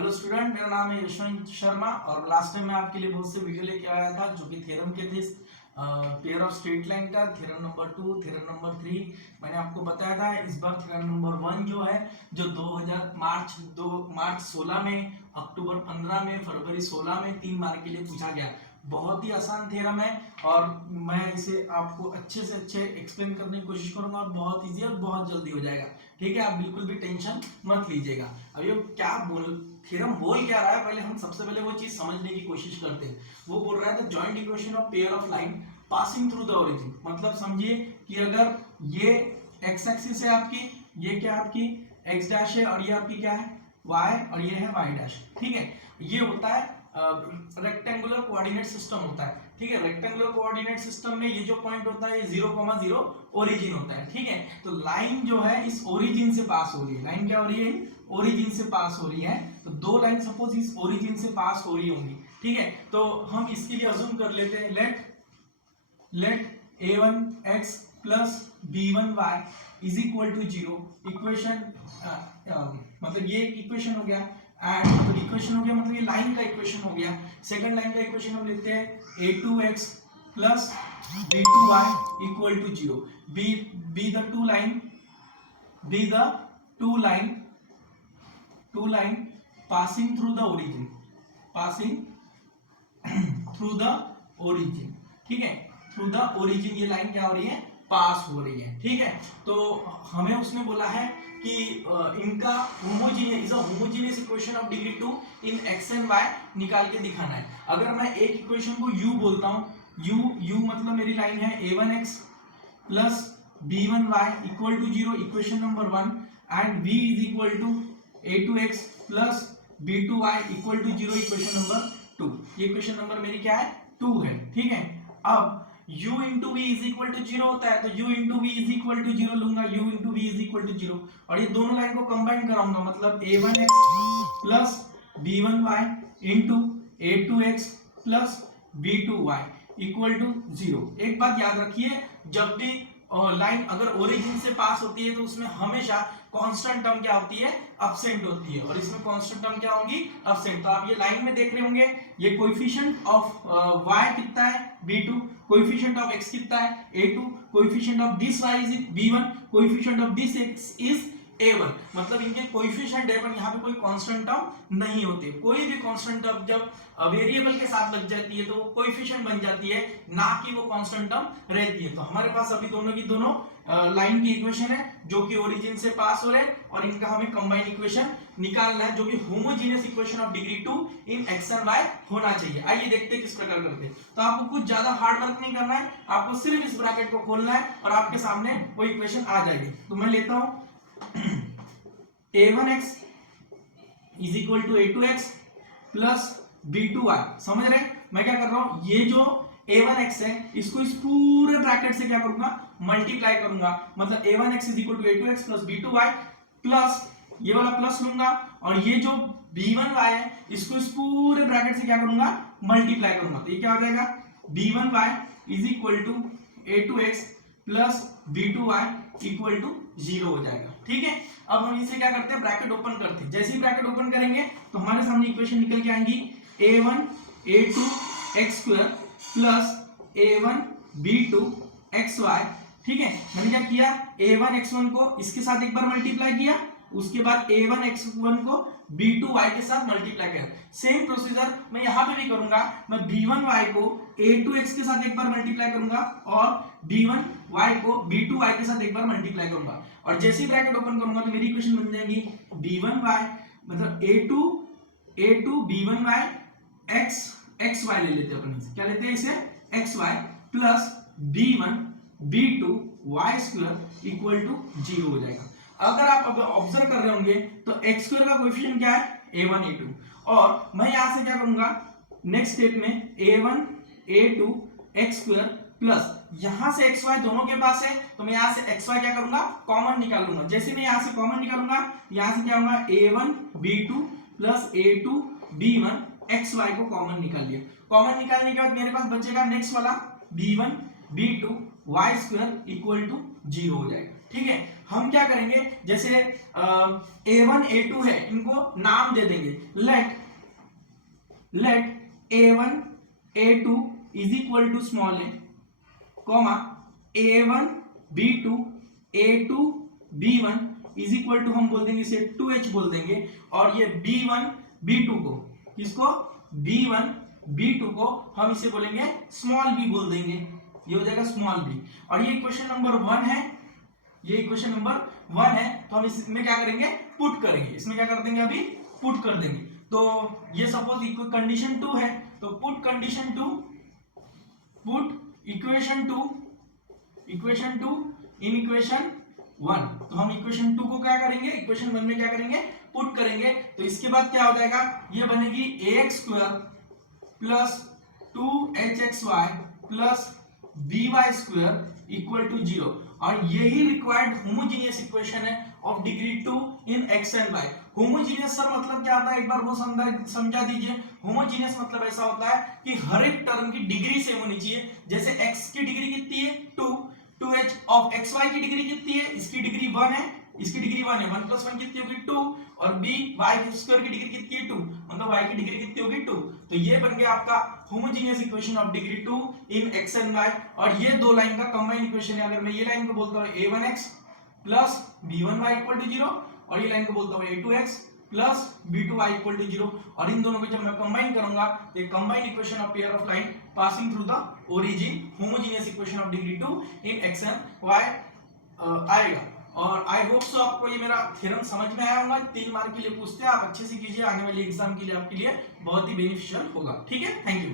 Hello student, मेरा नाम है यशवंत शर्मा और लास्ट टाइम मैं आपके लिए बहुत से वीडियो लेके आया था जो कि थ्योरम के थे। पेयर ऑफ स्ट्रेट लाइन का थ्योरम नंबर 2, थ्योरम नंबर 3 मैंने आपको बताया था। इस बार थ्योरम नंबर 1 जो है जो 2000 मार्च 16 में, अक्टूबर 15 में, फरवरी 16 में 3 मार्क के लिए पूछा गया। बहुत ही आसान थ्योरम है और मैं इसे आपको अच्छे से अच्छे एक्सप्लेन करने की कोशिश करूंगा और बहुत ईजी और बहुत जल्दी हो जाएगा। ठीक है, आप बिल्कुल भी टेंशन मत लीजिएगा। अब ये क्या थ्योरम बोल क्या रहा है, पहले हम सबसे पहले वो चीज समझने की कोशिश करते हैं। वो बोल रहा है the joint equation of pair of line passing through the origin. मतलब समझिए कि अगर ये एक्स एक्सिस है आपकी, ये क्या आपकी एक्स डैश है और ये आपकी क्या है वाई और ये है वाई डैश। ठीक है, ये होता है रेक्टेंगुलर कोऑर्डिनेट सिस्टम होता है। ठीक है, रेक्टेंगुलर कोऑर्डिनेट सिस्टम में ये जो पॉइंट होता है ये 0,0 ओरिजिन होता है। ठीक है, तो लाइन जो है इस ओरिजिन से पास हो रही है। लाइन क्या हो रही है? ओरिजिन से पास हो रही है। तो दो लाइन सपोज इस ओरिजिन से पास हो रही होंगी। ठीक है, तो हम इसके लिए अज्यूम कर लेते हैं, let a1x plus b1y is equal to 0। Equation मतलब ये इक्वेशन हो गया एंड इक्वेशन हो गया, मतलब ये लाइन का इक्वेशन हो गया। सेकंड लाइन का इक्वेशन हम लेते हैं a2x plus b2y equal to 0। Be the two line passing through the origin। ठीक है, थ्रू द ओरिजिन ये लाइन क्या हो रही है? पास हो रही है। ठीक है, तो हमें उसने बोला है कि इनका homogeneous equation of degree 2 in x and y निकाल के दिखाना है। अगर मैं एक इक्वेशन को u बोलता हूँ, u मतलब मेरी लाइन है a1x plus b1y equal to 0, equation number 1, and v is equal to a2x plus b2y equal to 0, equation number 2। ये इक्वेशन नंबर मेरी क्या है? 2 है। ठीक है, अब u into v is equal to 0 होता है, तो u into v is equal to 0 लूंगा, u into v is equal to 0, और ये दोनों लाइन को कंबाइन कराऊंगा, मतलब a1x plus b1y into a2x plus b2y equal to 0। एक बात याद रखिए, जब भी लाइन अगर ओरिजिन से पास होती है तो उसमें हमेशा कांस्टेंट टर्म क्या होती है? अब्सेंट होती है, और इसमें कांस्टेंट टर्म क्या होंगी? अब्सेंट। तो आप ये लाइन में देख रहे होंगे, ये कोएफिशिएंट ऑफ y कितना है? b2, कोएफिशिएंट ऑफ x कितना है? a2, coefficient of this y is b1, coefficient of this x is a1। मतलब इनके कोएफिशिएंट है पर यहाँ पे कोई कांस्टेंट टर्म नहीं होते। कोई भी कांस्टेंट टर्म जब वेरिएबल के साथ लग जाती है तो वो कोएफिशिएंट बन जाती है, ना कि वो कांस्टेंट टर्म रहती है। तो हमारे पास अभी दोनों की दोनों लाइन की इक्वेशन है जो कि ओरिजिन से पास हो रहे हैं, और इनका हमें कंबाइन इक्वेशन निकालना है जो कि homogeneous equation of degree 2 in x and y होना चाहिए। आइए देखते हैं किस प्रकार करते हैं। तो आपको कुछ ज्यादा हार्ड वर्क नहीं करना है, आपको सिर्फ इस ब्रैकेट को खोलना है और आपके सामने वो इक्वेशन आ जाएगी। तो मैं लेता हूं a1x is equal to a2x plus b2y। समझ रहे हैं मैं क्या कर रहा हूं? ये जो a1x है इसको इस पूरे ब्रैकेट से क्या करूंगा? मल्टीप्लाई करूंगा, मतलब a1x is equal to a2x plus b2y plus ये वाला प्लस लूंगा, और ये जो b1y है इसको इस पूरे ब्रैकेट से क्या करूंगा? मल्टीप्लाई करूंगा। तो ये क्या हो जाएगा? b1y is equal to a2x plus b2y equal to 0 हो जाएगा। ठीक है, अब हम इसे क्या करते हैं? ब्रैकेट ओपन करते हैं। जैसे ही ब्रैकेट ओपन करेंगे तो हमारे सामने इक्वेशन निकल के आएंगी a1 a2 x square plus a1 b2 xy। ठीक है, मैंने क्या किया? a1 x1 को इसके साथ एक बार मल्टीप्लाई किया, उसके बाद a1 x1 को b2y के साथ मल्टीप्लाई किया। सेम प्रोसीजर मैं यहां पे भी करूंगा, मैं b1y को a2x के साथ एक बार मल्टीप्लाई करूंगा और b1y को b2y के साथ एक बार मल्टीप्लाई करूंगा, और जैसे ही ब्रैकेट ओपन करूंगा तो मेरी इक्वेशन बन जाएगी b1y मतलब a2 b1y xy ले लेते हैं अपन इसे, क्या लेते हैं इसे? xy plus b1 b2 y square equal to 0 हो जाएगा। अगर आप अब ऑब्जर्व कर रहे होंगे तो x स्क्वायर का कोएफिशिएंट क्या है? a1 a2, और मैं यहां से क्या करूंगा? नेक्स्ट स्टेप में a1 a2 x square plus यहां से xy दोनों के पास है तो मैं यहां से xy क्या करूंगा? कॉमन निकालूंगा। जैसे मैं यहां से कॉमन निकालूंगा, यहां से क्या होगा? a1 b2 plus a2 b1 xy को कॉमन निकाल लिया। कॉमन निकालने के बाद मेरे पास बचेगा नेक्स्ट वाला b1 b2 y square equal to 0 हो जाएगा। ठीक है, हम क्या करेंगे, जैसे A1 A2 है, इनको नाम दे देंगे, let A1 A2 is equal to small a, comma A1 B2 A2 B1 is equal to, हम बोल देंगे इसे 2h बोल देंगे, और ये B1 B2 को, किसको, B1 B2 को हम इसे बोलेंगे स्मॉल b बोल देंगे, ये हो जाएगा स्मॉल b। और ये इक्वेशन नंबर 1 है, ये इक्वेशन नंबर 1 है, तो हम इसमें क्या करेंगे, पुट करेंगे, इसमें क्या कर देंगे, अभी पुट कर देंगे। तो ये सपोज कंडीशन 2 है, तो put condition 2, put equation 2 in equation 1। तो हम इक्वेशन 2 को क्या करेंगे, इक्वेशन 1 में क्या करेंगे, पुट करेंगे। तो इसके बाद क्या हो जाएगा, ये बनेगी ax² plus 2hxy plus by² equal to 0, और यही रिक्वायर्ड होमोजेनियस इक्वेशन है of degree 2 in x and y। Homogeneous sir मतलब क्या होता है, एक बार वो समझा दीजिए। होमोजेनियस मतलब ऐसा होता है कि हर एक टर्म की डिग्री सेम होनी चाहिए। जैसे x की डिग्री कितनी है, 2h ऑफ xy की डिग्री कितनी है, इसकी डिग्री 1 है, इसकी डिग्री 1 है, 1 + 1 कितनी होगी 2, और y² की डिग्री कितनी है 2, मतलब y की डिग्री कितनी होगी 2। तो ये बन गया आपका homogeneous equation of degree 2 in x and y। और ये दो लाइन का कंबाइन इक्वेशन है। अगर मैं ये लाइन को बोलता हूं a1x plus b1y equal to 0, और ये लाइन को बोलता हूं a2x plus b2y equal to 0, और इन दोनों को जब मैं कंबाइन करूंगा, ये combine equation of pair of line passing through the origin, homogeneous equation of degree 2 in x and y आएगा। और आई होप सो आपको ये मेरा थ्योरम समझ में आया होगा। 3 मार्क के लिए पूछते हैं, आप अच्छे से कीजिए, आने वाले एग्जाम के लिए आपके लिए बहुत ही बेनिफिशियल होगा। ठीक है, थैंक यू।